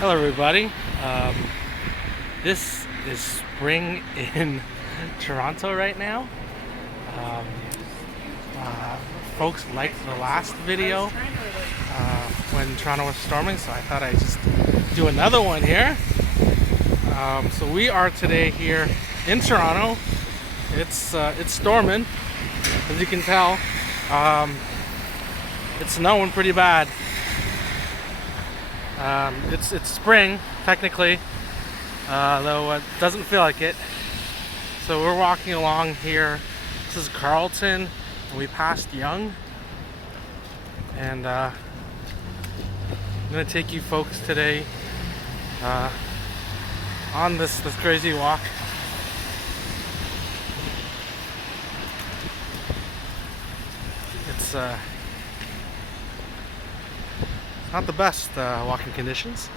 Hello, everybody. This is spring in Toronto right now. Um, uh, Folks liked the last video when Toronto was storming, so I thought I'd just do another one here. So we are today here in Toronto. It's storming, as you can tell. It's snowing pretty bad. It's spring technically, though it doesn't feel like it. So we're walking along here. This is Carlton, and we passed Yonge, and I'm gonna take you folks today on this crazy walk. It's not the best walking conditions,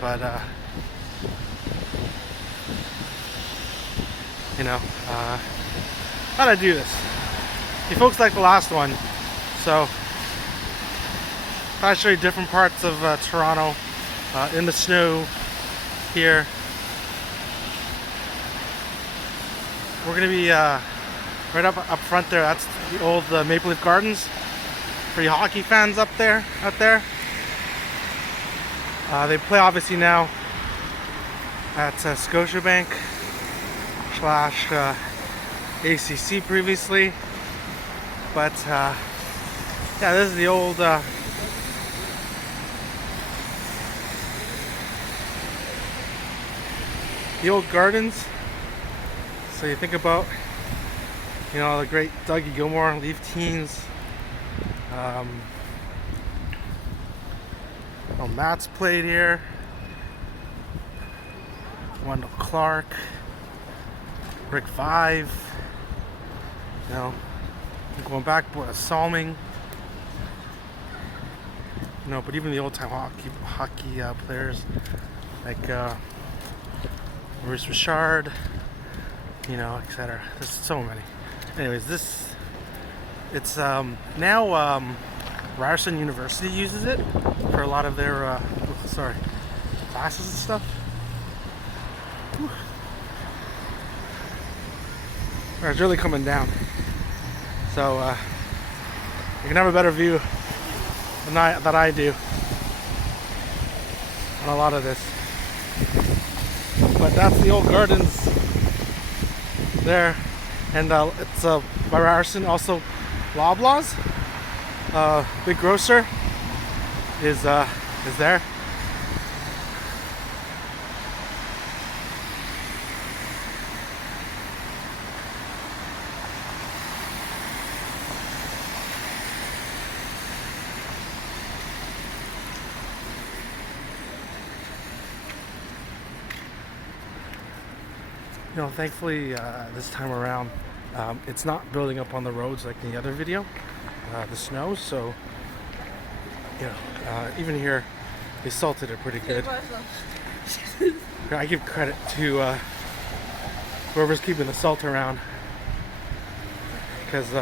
but thought I'd do this. You folks like the last one, so thought I'd show you different parts of Toronto in the snow here. We're gonna be right up front there. That's the old Maple Leaf Gardens for you hockey fans out there. They play obviously now at Scotiabank / ACC previously, but yeah, this is the old gardens. So you think about the great Dougie Gilmore, Leaf teams. Matt's played here. Wendell Clark, Rick Five. Going back, Salming. But even the old-time hockey players like Maurice Richard, etc. There's so many. Anyways, it's now Ryerson University uses it for a lot of their classes and stuff. Whew. It's really coming down, so you can have a better view than I do on a lot of this. But that's the old gardens there, and it's by Ryerson. Also, Loblaws, big grocer, is there. Thankfully, this time around, it's not building up on the roads like in the other video, the snow. So, even here, they salted it pretty good. I give credit to whoever's keeping the salt around, because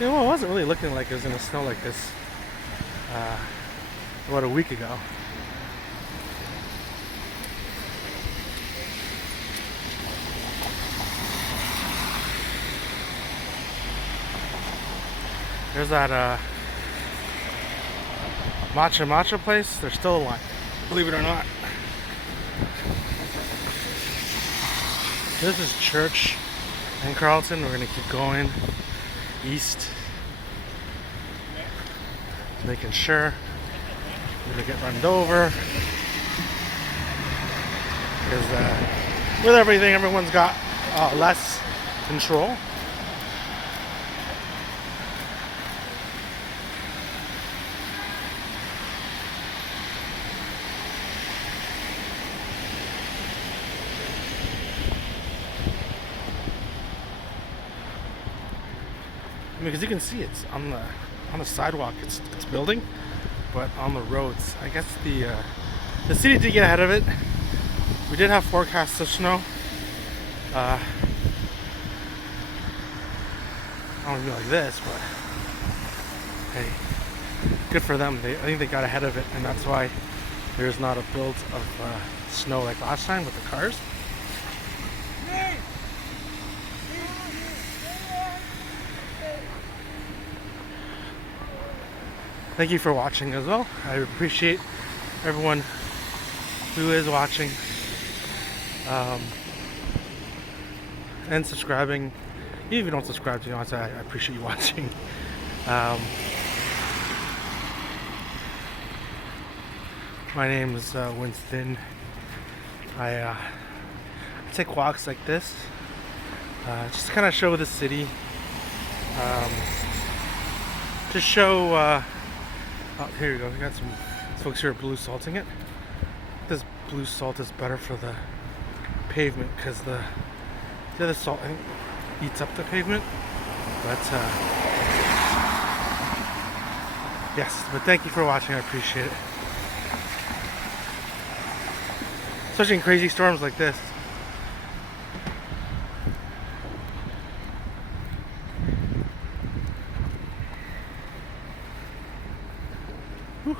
it wasn't really looking like it was going to snow like this about a week ago. There's that matcha place. There's still a line, believe it or not. This is church in Carlton. We're gonna keep going east, making sure we're gonna get run over, because with everything, everyone's got less control. Because you can see it's on the sidewalk. It's building, but on the roads, I guess the city did get ahead of it. We did have forecasts of snow. I don't want to be like this, but hey, good for them. I think they got ahead of it, and that's why there's not a build of snow like last time with the cars. Thank you for watching as well. I appreciate everyone who is watching and subscribing. Even if you don't subscribe to me, honestly, I appreciate you watching. My name is Winston. I take walks like this, just to kind of show the city, to show, oh, here you go, we got some folks here blue salting it. This blue salt is better for the pavement because the other salt, I think, eats up the pavement. But yes, but thank you for watching, I appreciate it. Especially in crazy storms like this. Whew.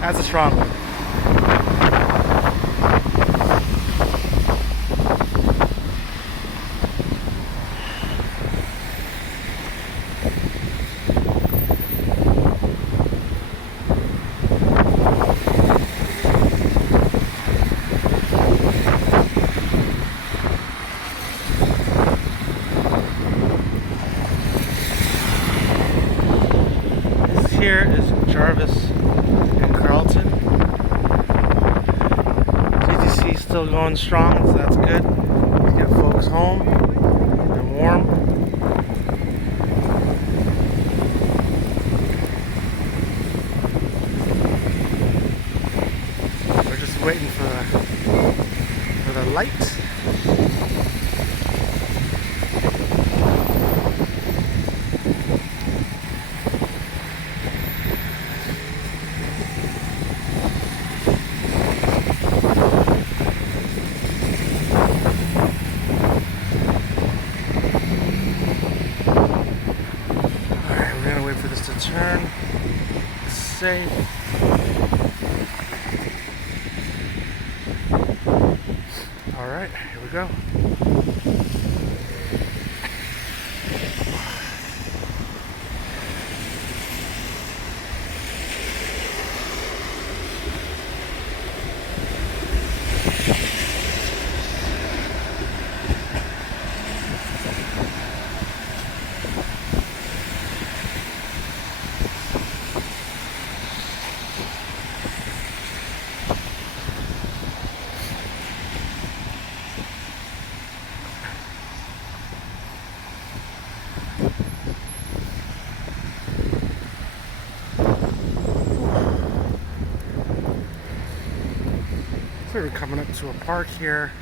That's a strong one. This here is Jarvis and Carlton. TTC still going strong, so that's good. Let's get folks home and warm. We're just waiting for the light. Turn safe. All right, here we go. So we're coming up to a park here.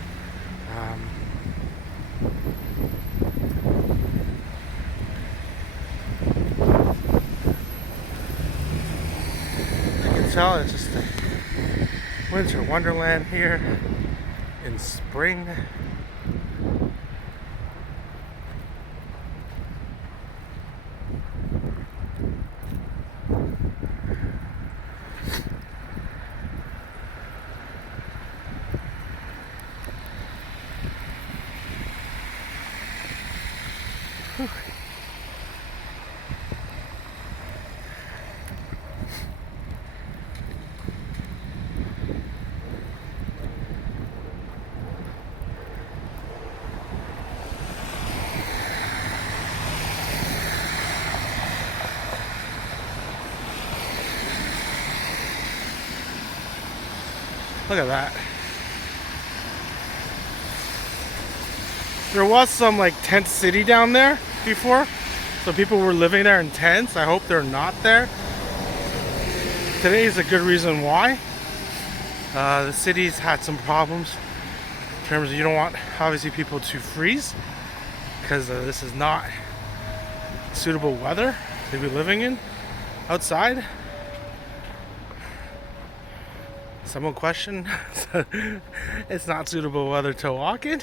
You can tell it's just a winter wonderland here in spring. Whew. Look at that. There was some like tent city down there before, so people were living there in tents. I hope they're not there. Today is a good reason why. The city's had some problems in terms of you don't want obviously people to freeze, because this is not suitable weather to be living in outside. Someone questioned it's not suitable weather to walk in.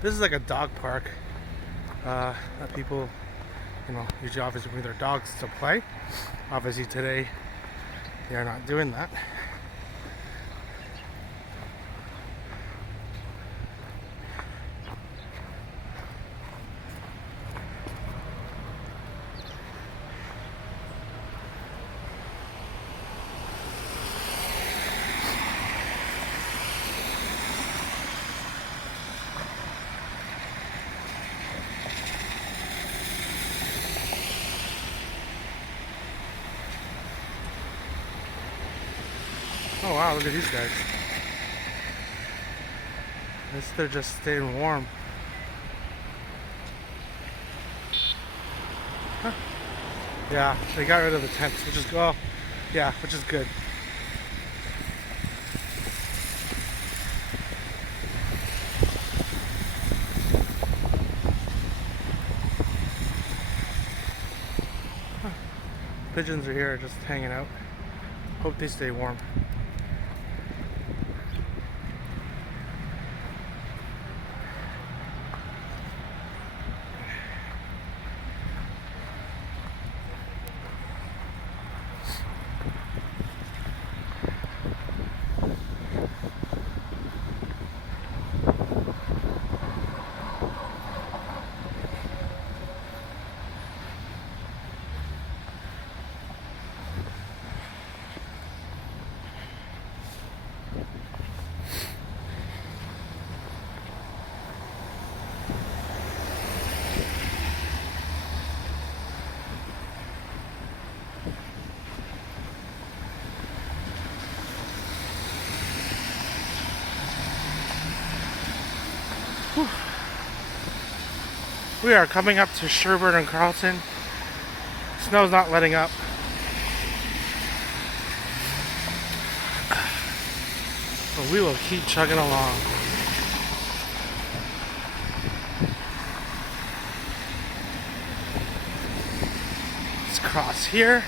This is like a dog park that people, usually obviously bring their dogs to play. Obviously today they are not doing that. Oh wow, look at these guys. I guess they're just staying warm. Huh. Yeah, they got rid of the tents, which is which is good. Huh. Pigeons are here just hanging out. Hope they stay warm. We are coming up to Sherburne and Carlton. Snow's not letting up. But we will keep chugging along. Let's cross here.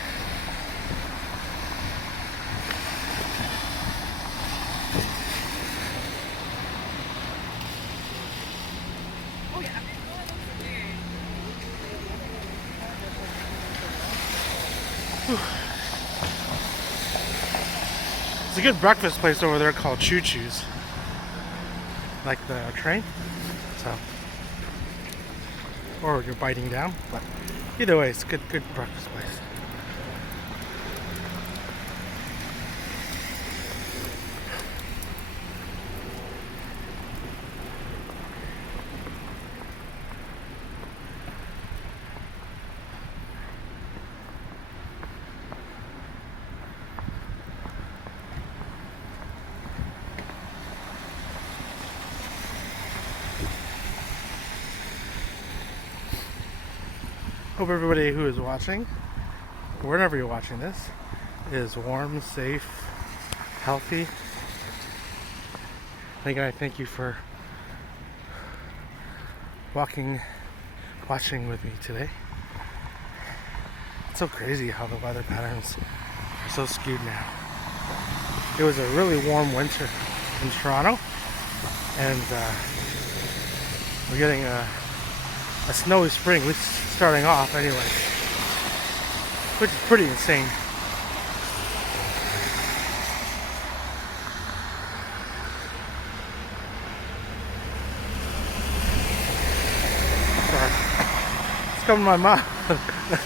There's a good breakfast place over there called Choo Choo's, like the train. So, or you're biting down, but either way, it's a good breakfast place. Hope everybody who is watching, wherever you're watching this, is warm, safe, healthy. Again, I thank you for watching with me today. It's so crazy how the weather patterns are so skewed now. It was a really warm winter in Toronto, and we're getting a snowy spring, at least starting off anyway, which is pretty insane. Sorry. It's coming in my mouth.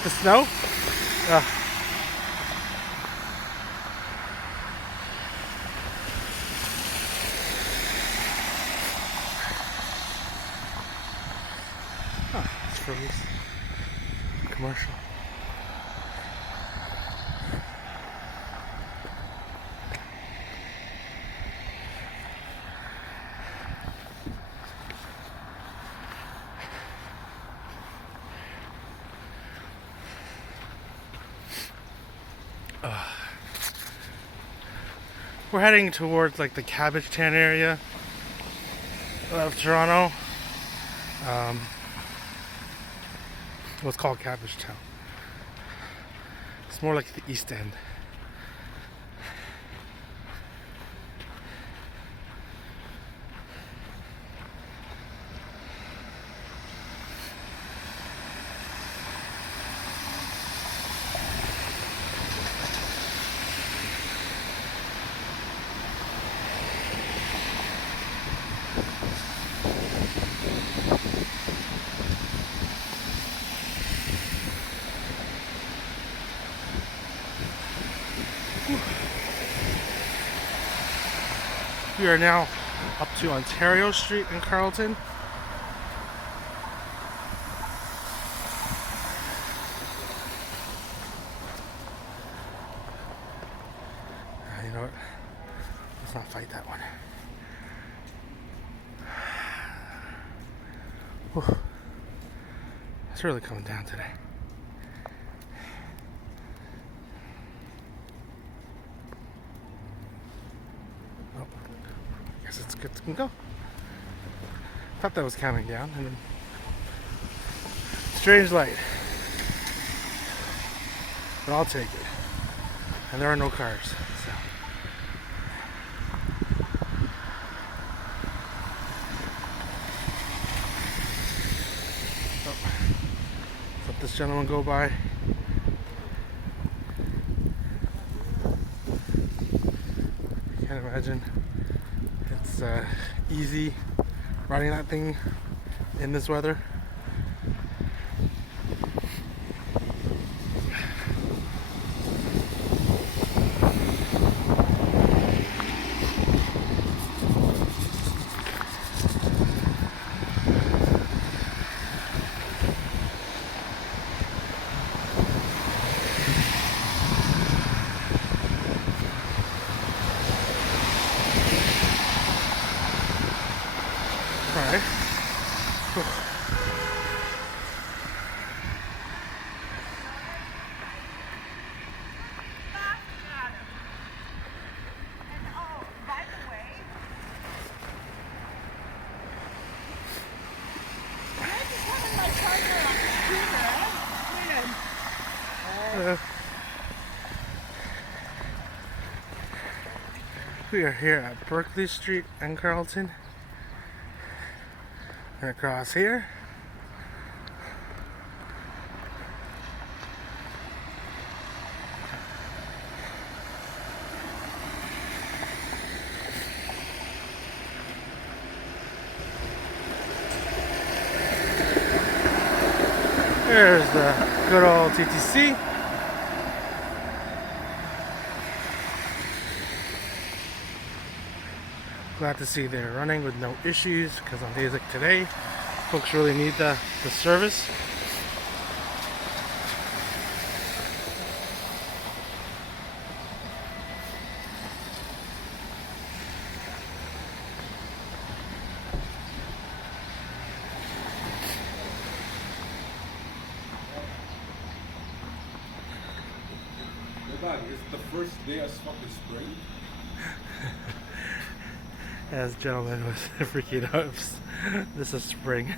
The snow. froze. Commercial. We're heading towards like the Cabbage Town area of Toronto. What's called Cabbage Town. It's more like the East End. We are now up to Ontario Street in Carlton. You know what? Let's not fight that one. Whew. It's really coming down today. Oh, guess it's good to go. Thought that was counting down, and then strange light. But I'll take it. And there are no cars, so. Let this gentleman go by. Can't imagine it's easy riding that thing in this weather. Alright. We are here at Berkeley Street in Carlton. And across here. There's the good old TTC. Glad to see they're running with no issues, because on days like today, folks really need the service. It's the first day of fucking spring. As gentleman was freaking out, this is spring.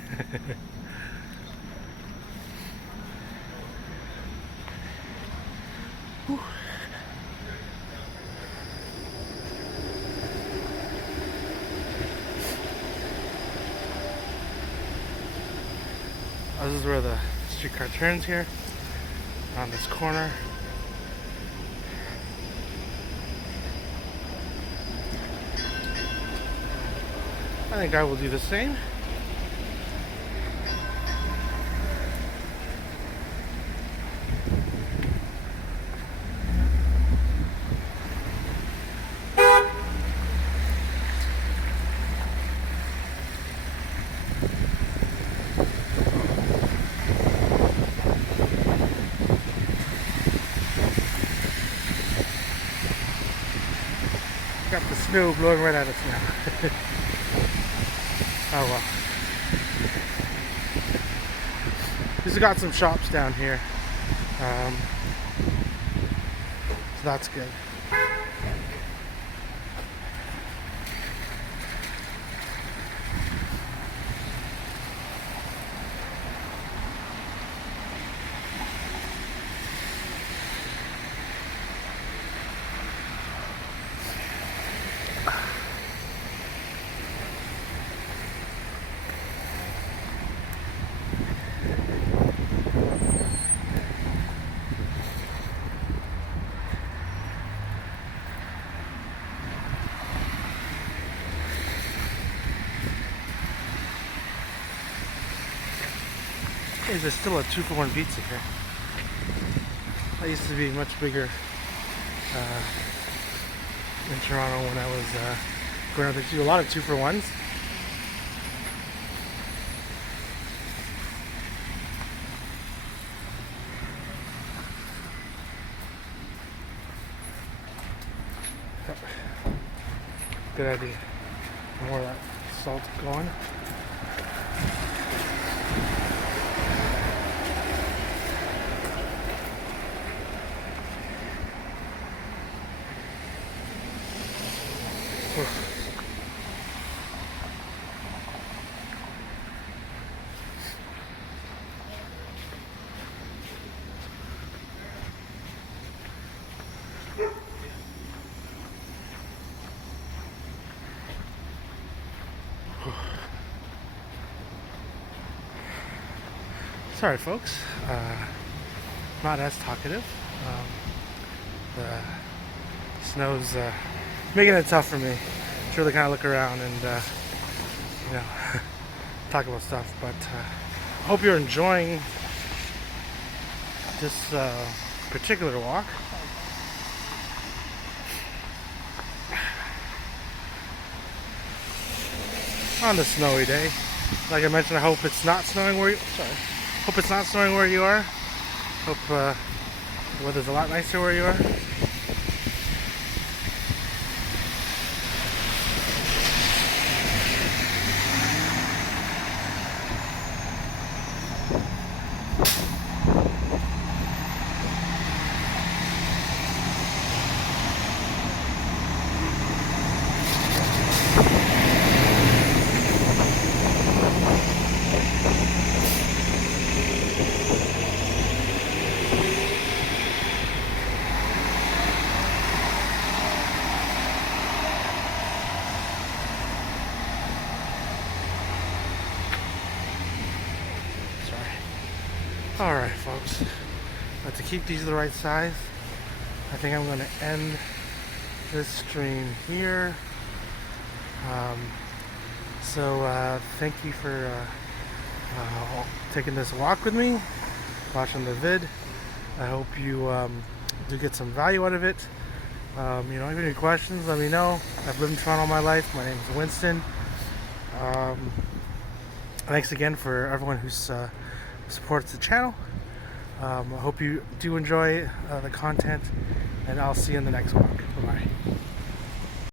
This is where the streetcar turns here, on this corner. I think I will do the same. snow blowing right at us now. Oh well. He's got some shops down here. So that's good. Hey, there's still a 2-for-1 pizza here. That used to be much bigger in Toronto when I was growing up. They do a lot of 2-for-1s. Good idea. More of that salt going. Sorry folks, not as talkative. The snow's making it tough for me to really kind of look around and you know talk about stuff, but I hope you're enjoying this particular walk. On the snowy day. Like I mentioned, I hope it's not snowing where you hope it's not snowing where you are. Hope the weather's a lot nicer where you are. Alright folks, but to keep these the right size, I think I'm going to end this stream here. Thank you for taking this walk with me, watching the vid. I hope you do get some value out of it. If you have any questions, let me know. I've lived in Toronto all my life. My name is Winston. Thanks again for everyone who's supports the channel. I hope you do enjoy the content, and I'll see you in the next walk. Bye bye.